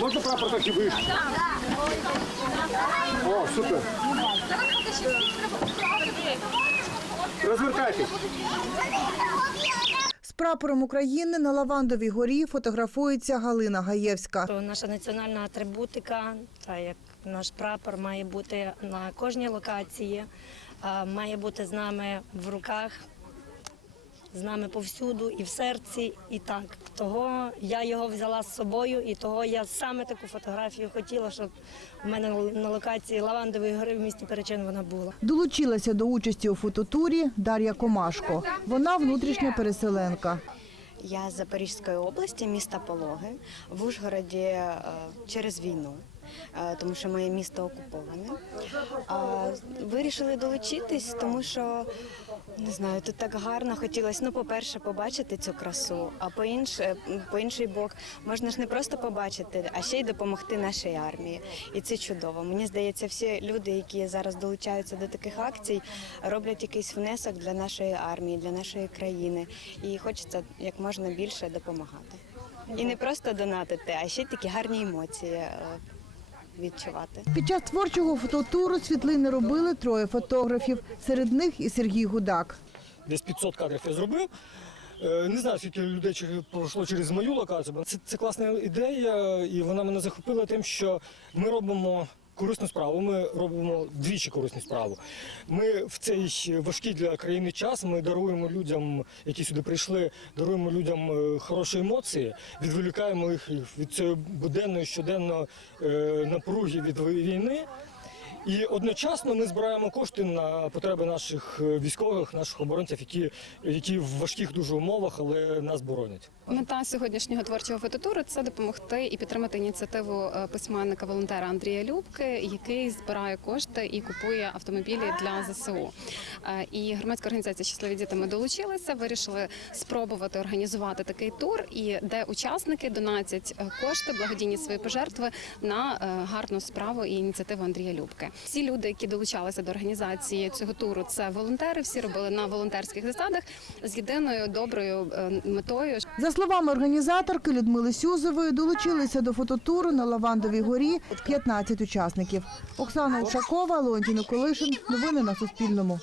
Можна прапор так і вище? О, супер. Розвертайтесь. З прапором України на Лавандовій горі фотографується Галина Гаєвська. То наша національна атрибутика, та як наш прапор має бути на кожній локації, має бути з нами в руках, з нами повсюду і в серці, і так. Того я його взяла з собою, і того я саме таку фотографію хотіла, щоб в мене на локації Лавандової гори в місті Перечин вона була. Долучилася до участі у фототурі Дар'я Комашко. Вона внутрішня переселенка. Я з Запорізької області, міста Пологи, в Ужгороді е, через війну, е, тому що моє місто окуповане. Вирішили долучитись, тому що не знаю, тут так гарно хотілося. Ну, по-перше, побачити цю красу, а по інше, по інший бок, можна ж не просто побачити, а ще й допомогти нашій армії. І це чудово. Мені здається, всі люди, які зараз долучаються до таких акцій, роблять якийсь внесок для нашої армії, для нашої країни. І хочеться як можна більше допомагати. І не просто донатити, а ще й такі гарні емоції е, відчувати. Під час творчого фототуру світлини робили троє фотографів. Серед них і Сергій Гудак. десь 500 кадрів я зробив. Е, Не знаю, скільки людей пройшло через мою локацію. Це, це класна ідея, і вона мене захопила тим, що ми робимо корисну справу. Ми робимо двічі корисну справу. Ми в цей важкий для країни час ми даруємо людям, які сюди прийшли, даруємо людям е, хороші емоції, відволікаємо їх від цієї буденної щоденної е, напруги від війни. І одночасно ми збираємо кошти на потреби наших е, військових, наших оборонців, які, які в важких дуже умовах, але нас боронять. Мета сьогоднішнього творчого фототуру це допомогти і підтримати ініціативу е, письменника волонтера Андрія Любки, який збирає кошти і купує автомобілі для ЗСУ. Е, І громадська організація Щасливі діти ми долучилися, вирішили спробувати організувати такий тур, і де учасники донатять кошти, благодійні свої пожертви на гарну справу і ініціативу Андрія Любки. Всі люди, які долучалися до організації цього туру, це волонтери. Всі робили на волонтерських засадах з єдиною доброю е, метою, За словами організаторки Людмили Сюзової, долучилися до фототуру на Лавандовій горі 15 учасників. Оксана Ушакова, Леонтій Николишин. Новини на Суспільному.